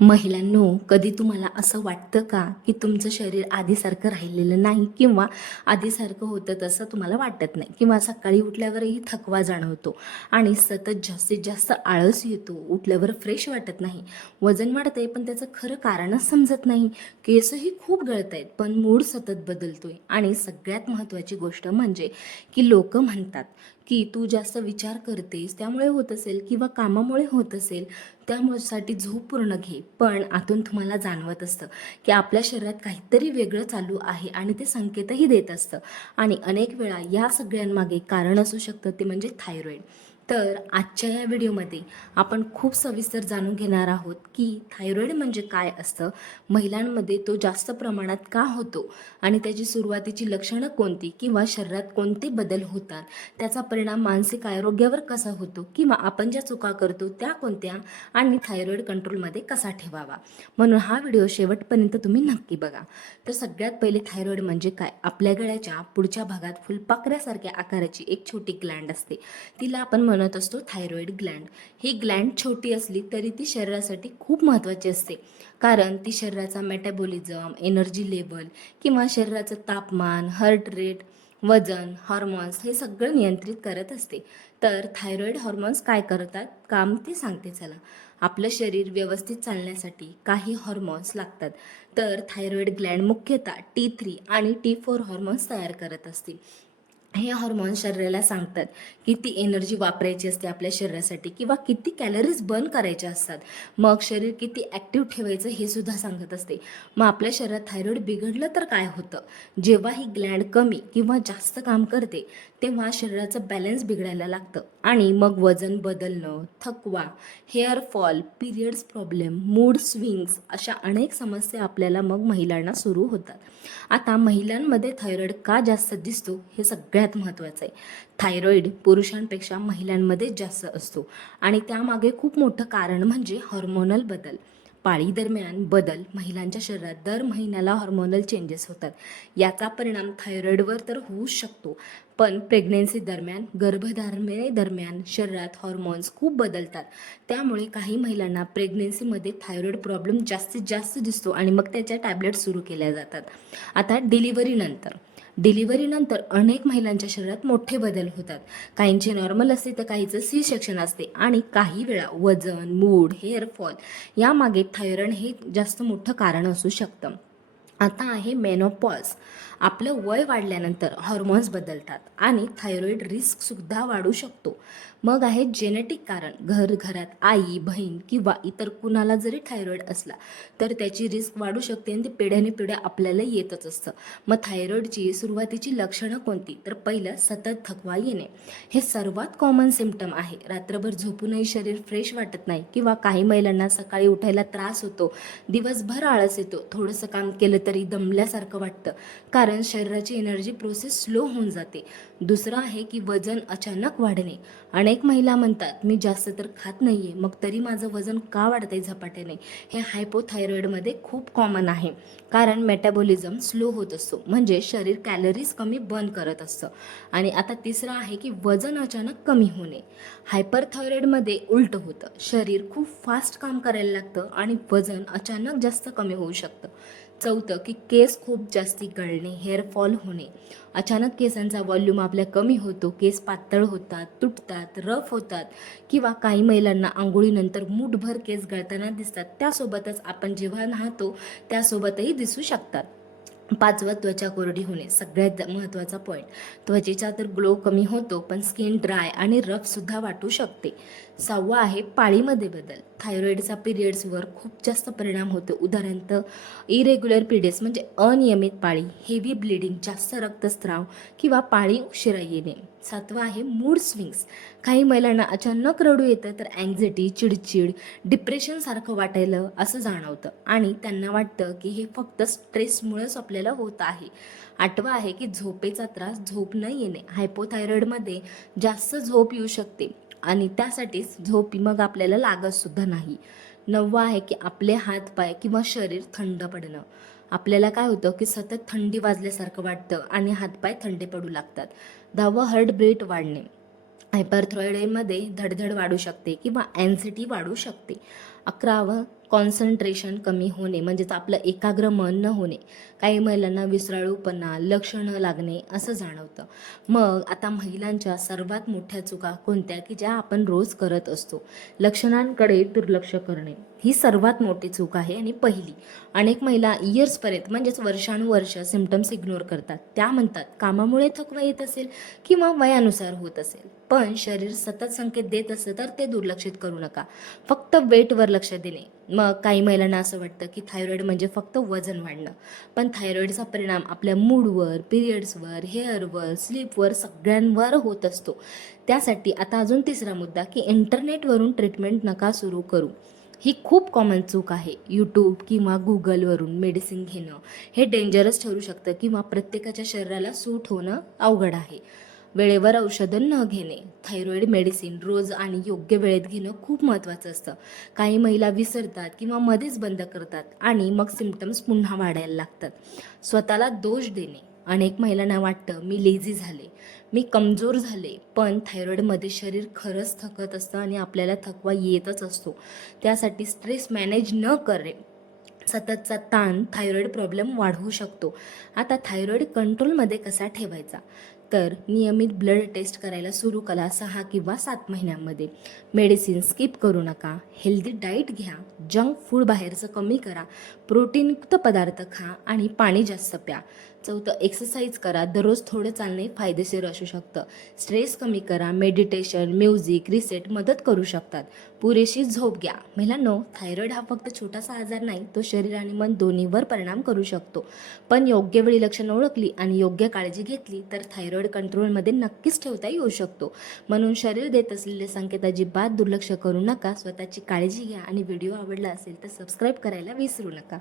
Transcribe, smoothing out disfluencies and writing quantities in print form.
महिलांनो, कधी तुम्हाला असं वाटतं का की तुमचं शरीर आधीसारखं राहिलेलं नाही किंवा आधीसारखं होतं तसं तुम्हाला वाटत नाही किंवा सकाळी उठल्यावरही थकवा जाणवतो आणि सतत जास्तीत जास्त आळस येतो, उठल्यावर फ्रेश वाटत नाही, वजन वाढतंय पण त्याचं खरं कारणच समजत नाही, केसही खूप गळत आहेत पण मूड सतत बदलतोय आणि सगळ्यात महत्त्वाची गोष्ट म्हणजे की लोक म्हणतात की तू जास्त विचार करतेस त्यामुळे होत असेल किंवा कामामुळे होत असेल, त्यामुळेसाठी झोप पूर्ण घे. पण आतून तुम्हाला जाणवत असतं की आपल्या शरीरात काहीतरी वेगळं चालू आहे आणि ते संकेतही देत असतं. आणि अनेक वेळा या सगळ्यांमागे कारण असू शकतं ते म्हणजे थायरॉईड. तर आजच्या या व्हिडिओमध्ये आपण खूप सविस्तर जाणून घेणार आहोत की थायरॉईड म्हणजे काय असतं, महिलांमध्ये तो जास्त प्रमाणात का होतो आणि त्याची सुरुवातीची लक्षणं कोणती किंवा शरीरात कोणते बदल होतात, त्याचा परिणाम मानसिक आरोग्यावर कसा होतो किंवा आपण ज्या चुका करतो त्या कोणत्या आणि थायरॉईड कंट्रोलमध्ये कसा ठेवावा. म्हणून हा व्हिडिओ शेवटपर्यंत तुम्ही नक्की बघा. तर सगळ्यात पहिले थायरॉईड म्हणजे काय. आपल्या गळ्याच्या पुढच्या भागात फुलपाखऱ्यासारख्या आकाराची एक छोटी ग्लँड असते, तिला आपण म्हणत असतो थायरॉईड ग्लँड. ही ग्लँड छोटी असली तरी ती शरीरासाठी खूप महत्त्वाची असते, कारण ती शरीराचा मेटाबॉलिझम, एनर्जी लेवल किंवा शरीराचं तापमान, हार्ट रेट, वजन, हॉर्मोन्स हे सगळं नियंत्रित करत असते. तर थायरॉईड हॉर्मोन्स काय करतात काम ते सांगते चला. आपलं शरीर व्यवस्थित चालण्यासाठी काही हॉर्मोन्स लागतात. तर थायरॉईड ग्लँड मुख्यतः T3 आणि T4 हॉर्मोन्स तयार करत असते. हे हॉर्मोन्स शरीराला सांगतात किती एनर्जी वापरायची असते आपल्या शरीरासाठी किंवा किती कॅलरीज बर्न करायच्या असतात. मग शरीर किती ॲक्टिव्ह ठेवायचं हे सुद्धा सांगत असते. मग आपल्या शरीरात थायरॉईड बिघडलं तर काय होतं, जेव्हा ही ग्लँड कमी किंवा जास्त काम करते तेव्हा शरीराचं बॅलन्स बिघडायला लागतं आणि मग वजन बदलणं, थकवा, hair fall, periods problem, mood swings अशा अनेक समस्या आपल्याला मग महिलांना सुरू होतात. आता महिलांमध्ये थायरॉईड का जास्त दिसतो हे सगळ्यात महत्त्वाचं आहे. थायरॉईड पुरुषांपेक्षा महिलांमध्येच जास्त असतो आणि त्यामागे खूप मोठं कारण म्हणजे हॉर्मोनल बदल. पाळी दरम्यान बदल, महिलांच्या शरीरात दर महिन्याला हॉर्मोनल चेंजेस होतात. याचा परिणाम थायरॉईडवर तर होऊच शकतो, पण प्रेग्नेन्सी दरम्यान, गर्भधारणेदरम्यान शरीरात हॉर्मोन्स खूप बदलतात. त्यामुळे काही महिलांना प्रेग्नेन्सीमध्ये थायरॉईड प्रॉब्लेम जास्तीत जास्त दिसतो आणि मग त्याच्या टॅबलेट्स सुरू केल्या जातात. आता डिलिव्हरीनंतर अनेक महिलांच्या शरीरात मोठे बदल होतात. काहींचे नॉर्मल असते तर काहीचं सी सेक्शन असते आणि काही वेळा वजन, मूड, हेअरफॉल यामागे थायरॉईड हे जास्त मोठं कारण असू शकतं. आता आहे मेनोपॉज. आपलं वय वाढल्यानंतर हॉर्मोन्स बदलतात आणि थायरॉईड रिस्कसुद्धा वाढू शकतो. मग आहे जेनेटिक कारण. घरात आई, बहीण किंवा इतर कुणाला जरी थायरॉईड असला तर त्याची रिस्क वाढू शकते आणि ते पिढ्याने पिढ्या आपल्याला येतच असतं. मग थायरॉईडची सुरुवातीची लक्षणं कोणती, तर पहिलं सतत थकवा येणे. हे सर्वात कॉमन सिम्पटम आहे. रात्रभर झोपूनही शरीर फ्रेश वाटत नाही किंवा काही महिलांना सकाळी उठायला त्रास होतो, दिवसभर आळस येतो, थोडंसं काम केलं तरी दमल्यासारखं वाटतं, कारण शरीराची एनर्जी प्रोसेस स्लो होऊन जाते. दुसरं आहे की वजन अचानक वाढणे. अनेक महिला म्हणतात मी जास्त तर खात नाहीये, मग तरी माझं वजन का वाढतंय झपाट्याने. हे हायपोथायरॉईडमध्ये खूप कॉमन आहे, कारण मेटाबॉलिझम स्लो होत असतो, म्हणजे शरीर कॅलरीज कमी बर्न करत असतं. आणि आता तिसरं आहे की वजन अचानक कमी होणे. हायपरथायरॉईडमध्ये उलट होतं, शरीर खूप फास्ट काम करायला लागतं आणि वजन अचानक जास्त कमी होऊ शकतं. चौथं की केस खूप जास्ती गळणे, हेअरफॉल होणे. अचानक केसांचा व्हॉल्यूम आपल्या कमी होतो, केस पातळ होतात, तुटतात, रफ होतात किंवा काही महिलांना आंघोळीनंतर मूठभर केस गळताना दिसतात. त्यासोबतच आपण जेव्हा नहातो त्यासोबतही दिसू शकतात. पाचवं त्वचा कोरडी होणे, सगळ्यात महत्त्वाचा पॉईंट. त्वचेचा तर ग्लो कमी होतो पण स्किन ड्राय आणि रफसुद्धा वाटू शकते. सहावा आहे पाळीमध्ये बदल. थायरॉईडचा पिरियड्सवर खूप जास्त परिणाम होतो. उदाहरणार्थ इरेग्युलर पिरियड्स म्हणजे अनियमित पाळी, हेवी ब्लिडिंग, जास्त रक्तस्राव किंवा पाळी उशिरा येणे. सातवा आहे मूड स्विंग्स. काही महिलांना अचानक रडू येतं, तर अँझायटी, चिडचिड, डिप्रेशनसारखं वाटायला असं जाणवतं आणि त्यांना वाटतं की हे फक्त स्ट्रेसमुळेच आपल्याला होत आहे. आठवा आहे की झोपेचा त्रास, झोप न येणे. हायपोथायरॉईडमध्ये जास्त झोप येऊ शकते आणि त्यासाठीच झोप मग आपल्याला लागतसुद्धा नाही. नववा आहे की आपले हातपाय किंवा शरीर थंड पडणं. आपल्याला काय होतं की सतत थंडी वाजल्यासारखं वाटतं आणि हातपाय थंडे पडू लागतात. दहावं हार्ट रेट वाढणे. हायपरथायरॉईडमध्ये धडधड वाढू शकते किंवा अँझायटी वाढू शकते. 11वं कॉन्सन्ट्रेशन कमी होणे म्हणजेच आपलं एकाग्र मन न होणे, काही महिलांना विसराळूपणा, लक्ष न लागणे असं जाणवतं. मग आता महिलांच्या सर्वात मोठ्या चुका कोणत्या की ज्या आपण रोज करत असतो? लक्षणांकडे दुर्लक्ष करणे ही सर्वात मोठी चूक आहे आणि पहिली. अनेक महिला इयर्सपर्यंत म्हणजेच वर्षानुवर्ष सिम्पटम्स इग्नोर करतात. त्या म्हणतात कामामुळे थकवा येत असेल किंवा वयानुसार होत असेल, पण शरीर सतत संकेत देत असतं तर ते दुर्लक्षित करू नका. फक्त वेटवर लक्ष देणे. मग काही महिलांना असं वाटतं की थायरॉईड म्हणजे फक्त वजन वाढणं, पण थायरॉईडचा परिणाम आपल्या मूडवर, पिरियड्सवर, हेअरवर, स्लीपवर सगळ्यांवर होत असतो. त्यासाठी आता अजून तिसरा मुद्दा की इंटरनेटवरून ट्रीटमेंट नका सुरू करू. ही खूप कॉमन चूक आहे. यूट्यूब किंवा गुगलवरून मेडिसिन घेणं हे डेंजरस ठरू शकतं किंवा प्रत्येकाच्या शरीराला सूट होणं अवघड आहे. वेळेवर औषधं न घेणे. थायरॉईड मेडिसिन रोज आणि योग्य वेळेत घेणं खूप महत्त्वाचं असतं. काही महिला विसरतात किंवा मध्येच बंद करतात आणि मग सिम्पटम्स पुन्हा वाढायला लागतात. स्वतःला दोष देणे. अनेक महिलांना वाटतं मी लेझी झाले, मी कमजोर झाले, पण थायरॉईडमध्ये शरीर खरंच थकत असतं आणि आपल्याला थकवा येतच असतो. त्यासाठी स्ट्रेस मॅनेज न करणे, सततचा ताण थायरॉईड प्रॉब्लेम वाढवू शकतो. आता थायरॉईड कंट्रोलमध्ये कसा ठेवायचा? तर नियमित ब्लड टेस्ट करायला सुरू करा 6 किंवा 7 महिन्यांमध्ये. मेडिसिन स्किप करू नका. हेल्दी डाईट घ्या. जंक फूड बाहेरचं कमी करा. प्रोटीनयुक्त पदार्थ खा आणि पाणी जास्त प्या. चौथं, एक्सरसाइज करा. दररोज थोडं चालणे फायदेशीर असू शकतं. स्ट्रेस कमी करा. मेडिटेशन, म्युझिक, रिसेट मदत करू शकतात. पुरेशी झोप घ्या. महिलांनो, थायरॉईड हा फक्त छोटासा आजार नाही, तो शरीर आणि मन दोन्हीवर परिणाम करू शकतो. पण योग्य वेळी लक्षणं ओळखली आणि योग्य काळजी घेतली तर थायरॉईड कंट्रोलमध्ये नक्कीच ठेवता येऊ शकतो. म्हणून शरीर देत असलेले संकेत अजिबात दुर्लक्ष करू नका. स्वतःची काळजी घ्या आणि व्हिडिओ आवडला असेल तर सबस्क्राईब करायला विसरू नका.